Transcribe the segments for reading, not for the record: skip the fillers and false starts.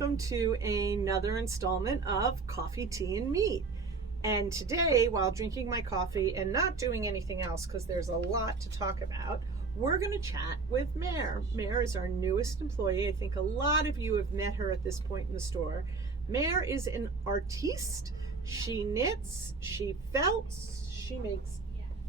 welcome to another installment of Coffee, Tea, and Meat. And today, while drinking my coffee and not doing anything else because there's a lot to talk about, we're going to chat with Maer. Maer is our newest employee. I think a lot of you have met her at this point in the store. Maer is an artiste. She knits, she felts, she makes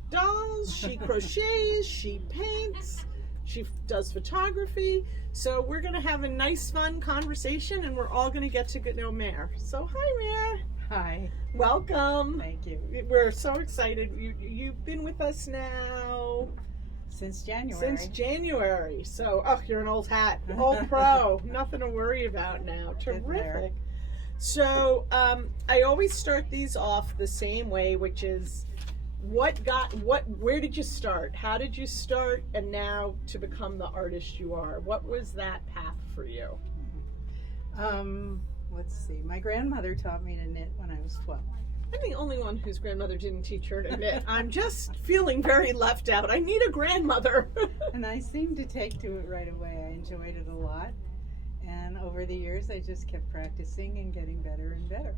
dolls, she crochets, she paints, she does photography. So we're going to have a nice, fun conversation, and we're all going to get to know Maer. So hi, Maer. Hi. Welcome. Thank you. We're so excited. You've been with us now Since January. Since January. So, you're an old hat, old pro. Nothing to worry about now. Terrific. So, I always start these off the same way, which is where did you start? How did you start, and now to become the artist you are? What was that path for you? Let's see. My grandmother taught me to knit when I was 12. I'm the only one whose grandmother didn't teach her to knit. I'm just feeling very left out. I need a grandmother. And I seemed to take to it right away. I enjoyed it a lot. And over the years, I just kept practicing and getting better and better.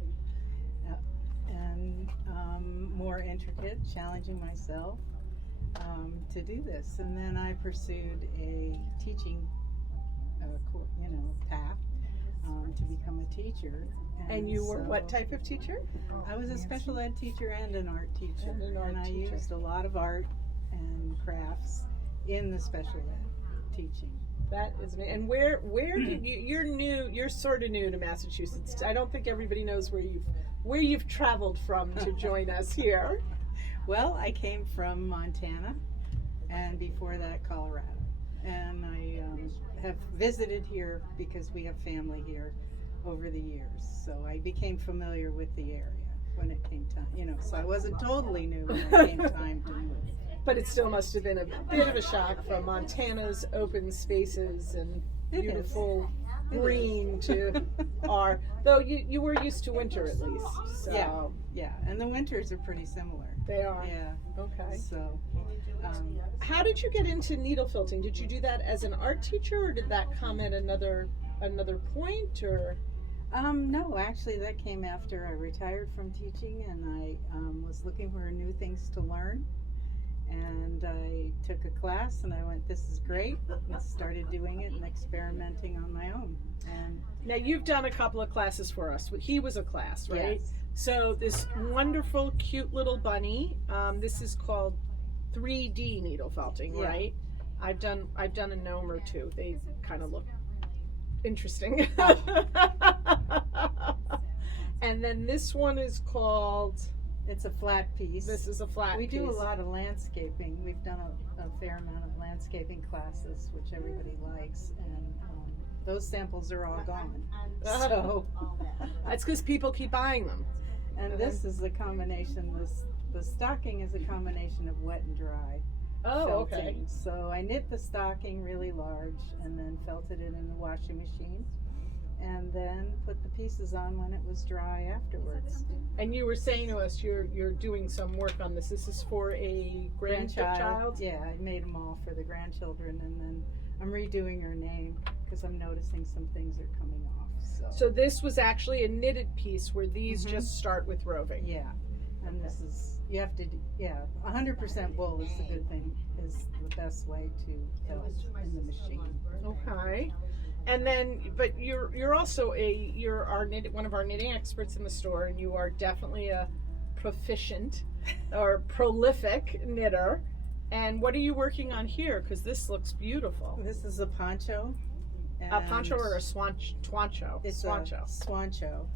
And more intricate, challenging myself to do this. And then I pursued a teaching path to become a teacher. And you were what type of teacher? I was a special ed teacher and an art teacher. And I used a lot of art and crafts in the special ed teaching. That is me. And where did you're sort of new to Massachusetts. I don't think everybody knows where you've traveled from to join us here. Well, I came from Montana, and before that, Colorado. And I have visited here because we have family here over the years. So I became familiar with the area when it came time, so I wasn't totally new when it came time to move. But it still must have been a bit of a shock from Montana's open spaces and beautiful green to our, though you were used to winter at least. So. Yeah, and the winters are pretty similar. They are? Yeah. Okay. So. How did you get into needle felting? Did you do that as an art teacher, or did that come at another point, or? No, actually that came after I retired from teaching, and I was looking for new things to learn. And I took a class, and I went, this is great, and started doing it and experimenting on my own. And now you've done a couple of classes for us. He was a class, right? Yes. So this wonderful, cute little bunny. This is called 3D needle felting, right? I've done a gnome or two. They kind of look interesting. And then this one is called. It's a flat piece. This is a flat piece. We do a lot of landscaping. We've done a fair amount of landscaping classes, which everybody likes, and those samples are all gone. So that's because people keep buying them. And this is a combination. The stocking is a combination of wet and dry. Oh, felting. okay. So I knit the stocking really large and then felted it in the washing machine, and then put the pieces on when it was dry afterwards. And you were saying to us you're doing some work on this. This is for a grandchild? Yeah, I made them all for the grandchildren, and then I'm redoing her name because I'm noticing some things are coming off. So this was actually a knitted piece where these just start with roving. Yeah, and this is, you have to do, 100% wool is the good thing, is the best way to felt in the machine. Okay. And then, but you're also one of our knitting experts in the store, and you are definitely a proficient or prolific knitter. And what are you working on here? Because this looks beautiful. This is a poncho. A poncho or a swancho? It's swancho. A swancho.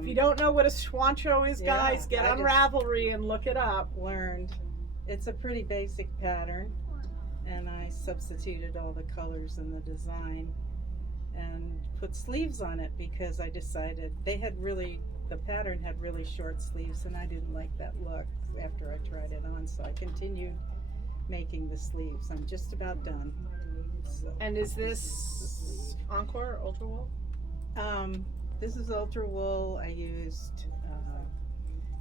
If you don't know what a swancho is, guys, get on Ravelry and look it up. Learned. It's a pretty basic pattern, and I substituted all the colors and the design and put sleeves on it because I decided the pattern had really short sleeves, and I didn't like that look after I tried it on, so I continued making the sleeves. I'm just about done. So, and is this Encore Ultra Wool? This is Ultra Wool. I used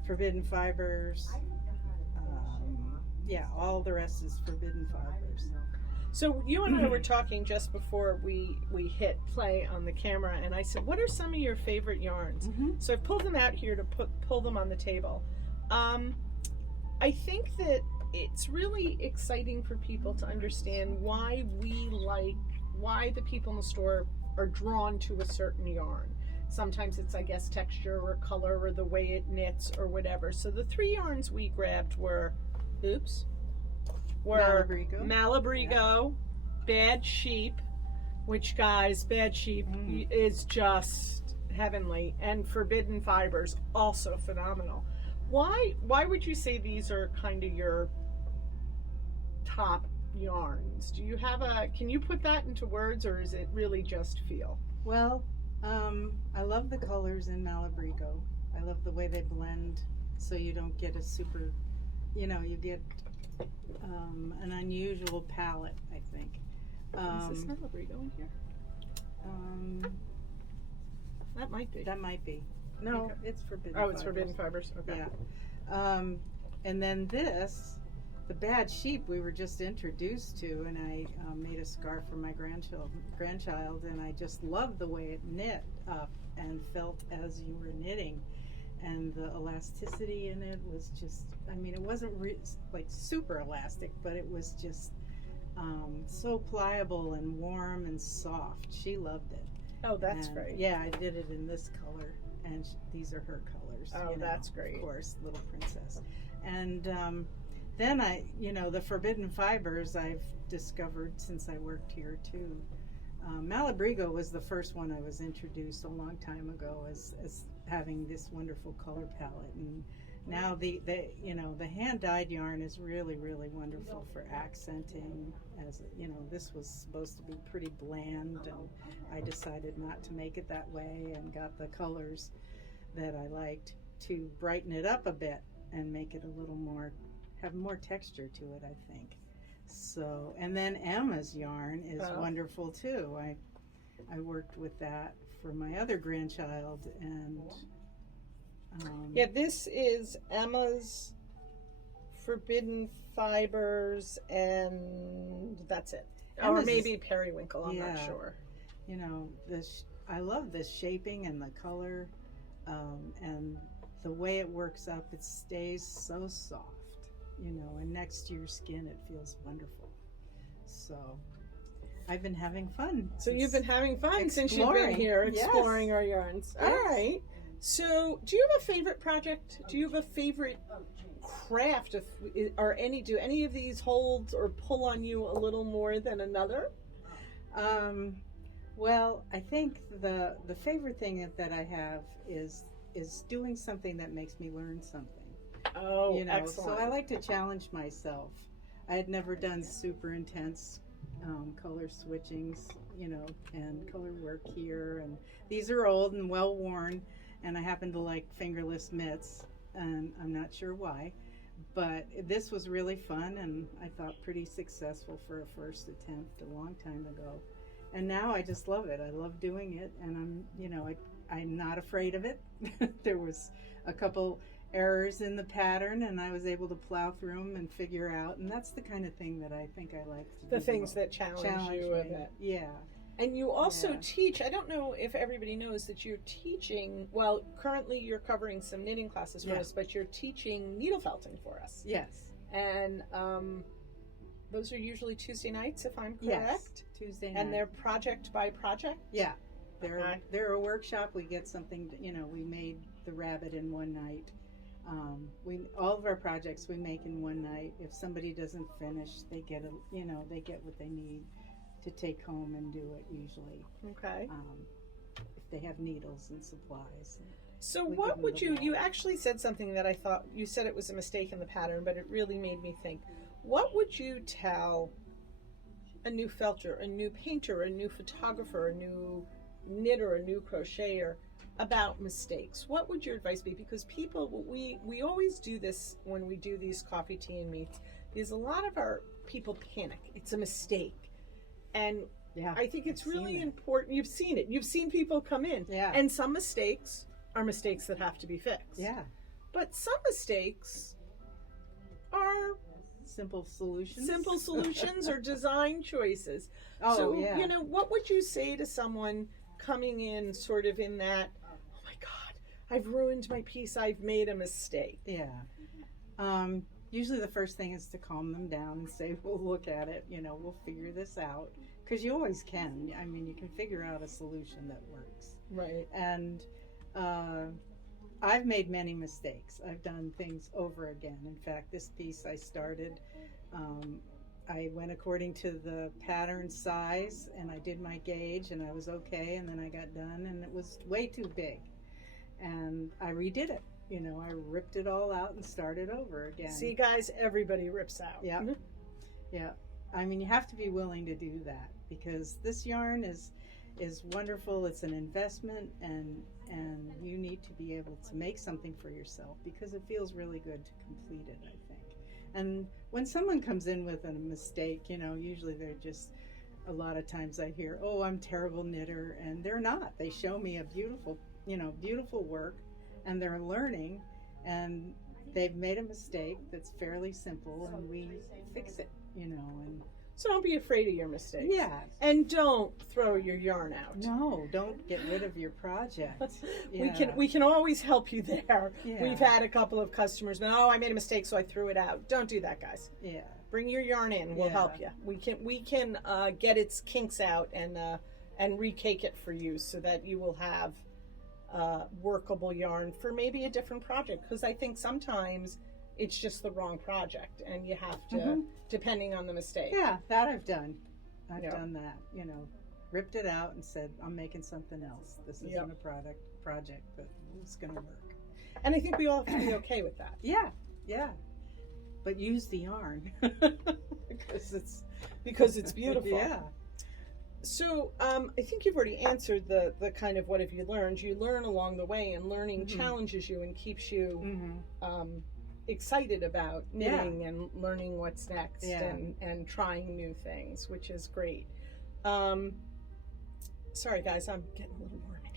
Forbidden Fibers. All the rest is Forbidden Fibers. So you and I were talking just before we hit play on the camera, and I said, what are some of your favorite yarns? So I've pulled them out here to pull them on the table. I think that it's really exciting for people to understand why the people in the store are drawn to a certain yarn. Sometimes it's, I guess, texture or color or the way it knits or whatever. So the 3 yarns we grabbed were Malabrigo, Bad Sheep, which, guys, Bad Sheep is just heavenly, and Forbidden Fibers, also phenomenal. Why would you say these are kind of your top yarns? Do you have can you put that into words, or is it really just feel? Well, I love the colors in Malabrigo. I love the way they blend, so you don't get a super, you get an unusual palette, I think. Is this Malabrigo in here? That might be. That might be. No, okay. It's Forbidden Fibers. Oh, it's Forbidden Fibers. Okay. Yeah. And then this, the Bad Sheep, we were just introduced to, and I made a scarf for my grandchild, and I just loved the way it knit up and felt as you were knitting. And the elasticity in it was just, I mean, it wasn't like super elastic, but it was just so pliable and warm and soft. She loved it. Oh, that's great. Yeah, I did it in this color, and these are her colors. Oh, that's great. Of course, Little Princess. And then the Forbidden Fibers I've discovered since I worked here too. Malabrigo was the first one I was introduced a long time ago as having this wonderful color palette, and now the hand-dyed yarn is really, really wonderful for accenting. As this was supposed to be pretty bland, and I decided not to make it that way and got the colors that I liked to brighten it up a bit and make it a little more, have more texture to it, I think. So, and then Emma's yarn is wonderful too. I worked with that for my other grandchild, and yeah, this is Emma's Forbidden Fibers, and that's it. Or maybe Periwinkle, I'm not sure. I love the shaping and the color, and the way it works up. It stays so soft, and next to your skin it feels wonderful. So I've been having fun. So you've been having fun since you've been here exploring our yarns. All right. So do you have a favorite project? Do you have a favorite craft? Do any of these hold or pull on you a little more than another? Well, I think the favorite thing that I have is doing something that makes me learn something. Oh, excellent. So I like to challenge myself. I had never done super intense color switchings, and color work here, and these are old and well worn, and I happen to like fingerless mitts, and I'm not sure why, but this was really fun, and I thought pretty successful for a first attempt a long time ago. And now I just love it. I love doing it, and I'm not afraid of it. There was a couple errors in the pattern, and I was able to plow through them and figure out, and that's the kind of thing that I think I like to do. The things that challenge you a bit. Yeah. And you also teach, I don't know if everybody knows that you're teaching, well, currently you're covering some knitting classes for us, but you're teaching needle felting for us. Yes. And those are usually Tuesday nights, if I'm correct? Yes, Tuesday night. And they're project by project? Yeah. They're a workshop. We get something, we made the rabbit in one night. All of our projects we make in one night. If somebody doesn't finish, they get they get what they need to take home and do it usually. Okay. If they have needles and supplies. So what would you actually said something that I thought, you said it was a mistake in the pattern, but it really made me think. What would you tell a new felter, a new painter, a new photographer, a new knitter, a new crocheter about mistakes? What would your advice be? Because people, we always do this when we do these coffee, tea, and meets, is a lot of our people panic. It's a mistake. And I think it's really important. You've seen it. You've seen people come in. Yeah. And some mistakes are mistakes that have to be fixed. Yeah. But some mistakes are simple solutions. Simple solutions or design choices. Oh, so, yeah. you know, what would you say to someone coming in sort of in that, oh my God, I've ruined my piece, I've made a mistake? Yeah. Usually the first thing is to calm them down and say, we'll look at it, you know, we'll figure this out. Because you always can. I mean, you can figure out a solution that works. Right. And I've made many mistakes. I've done things over again. In fact, this piece I started, I went according to the pattern size, and I did my gauge, and I was okay, and then I got done, and it was way too big. And I redid it. You know, I ripped it all out and started over again. See, guys, everybody rips out. Yeah. Yeah. I mean, you have to be willing to do that, because this yarn is wonderful. It's an investment, and you need to be able to make something for yourself, because it feels really good to complete it, I think. And when someone comes in with a mistake, you know, usually they're just, a lot of times I hear, oh, I'm a terrible knitter, and they're not. They show me a beautiful, you know, beautiful work, and they're learning, and they've made a mistake that's fairly simple, and we fix it, you know. And so don't be afraid of your mistakes. yeah. And don't throw your yarn out. No, don't get rid of your project. Yeah. We can always help you there. Yeah. We've had a couple of customers, oh, I made a mistake, so I threw it out. Don't do that, guys. Yeah. Bring your yarn in. We'll Yeah. help you. We can get its kinks out and recake it for you, so that you will have workable yarn for maybe a different project. Because I think sometimes it's just the wrong project, and you have to, depending on the mistake. Yeah, that I've done. I've Yeah. done that. You know, ripped it out and said, I'm making something else. This isn't a project, but it's going to work. And I think we all have to be okay with that. Yeah, yeah. But use the yarn because it's beautiful. Yeah. So I think you've already answered the kind of what have you learned. You learn along the way, and learning challenges you and keeps you excited about knitting and learning what's next and trying new things, which is great. Sorry guys, I'm getting a little warm in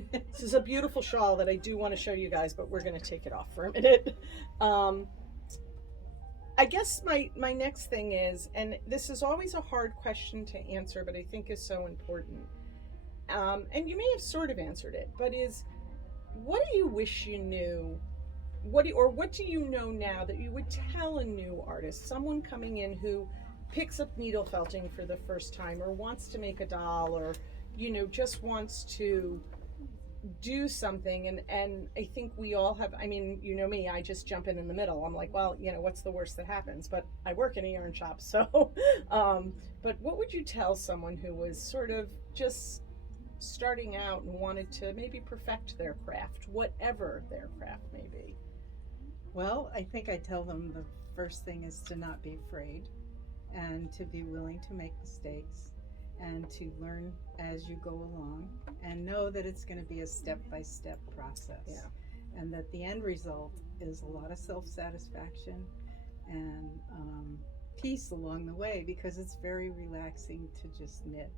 here. This is a beautiful shawl that I do want to show you guys, but we're going to take it off for a minute. I guess my next thing is, and this is always a hard question to answer, but I think is so important, and you may have sort of answered it, but is, what do you wish you knew? What do you know now that you would tell a new artist, someone coming in who picks up needle felting for the first time, or wants to make a doll, or, you know, just wants to do something, and I think we all have, I mean, you know me, I just jump in the middle. I'm like, well, you know, what's the worst that happens? But I work in a yarn shop, so but what would you tell someone who was sort of just starting out and wanted to maybe perfect their craft, whatever their craft may be? Well, I think I tell them the first thing is to not be afraid, and to be willing to make mistakes, and to learn as you go along, and know that it's going to be a step-by-step process. Yeah. And that the end result is a lot of self-satisfaction and peace along the way, because it's very relaxing to just knit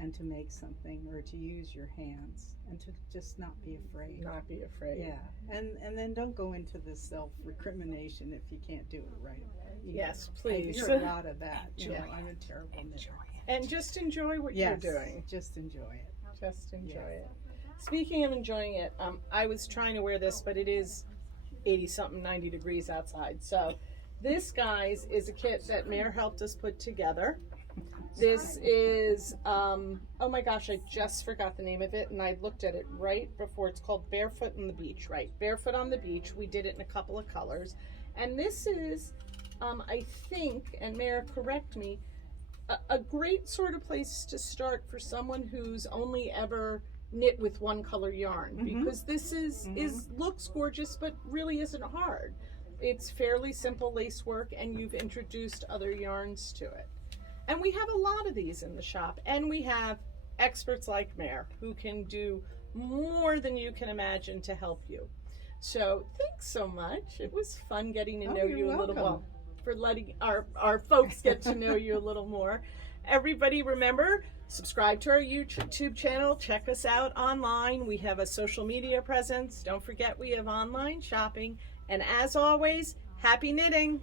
and to make something, or to use your hands, and to just not be afraid. Not be afraid. Yeah. And then don't go into the self-recrimination if you can't do it right. Yes, please. I hear a lot of that. You know, I'm a terrible knitter. And just enjoy what you're doing. Just enjoy it. Just enjoy it. Speaking of enjoying it, I was trying to wear this, but it is 80-something, 90 degrees outside. So this, guys, is a kit that Maer helped us put together. This is, oh my gosh, I just forgot the name of it, and I looked at it right before. It's called Barefoot on the Beach, right? Barefoot on the Beach. We did it in a couple of colors. And this is, I think, and Maer, correct me, a great sort of place to start for someone who's only ever knit with one color yarn, because this is looks gorgeous, but really isn't hard. It's fairly simple lace work, and you've introduced other yarns to it. And we have a lot of these in the shop, and we have experts like Maer who can do more than you can imagine to help you. So thanks so much. It was fun getting to know you a little more, for letting our folks get to know you a little more. Everybody, remember, subscribe to our YouTube channel. Check us out online. We have a social media presence. Don't forget, we have online shopping. And as always, happy knitting.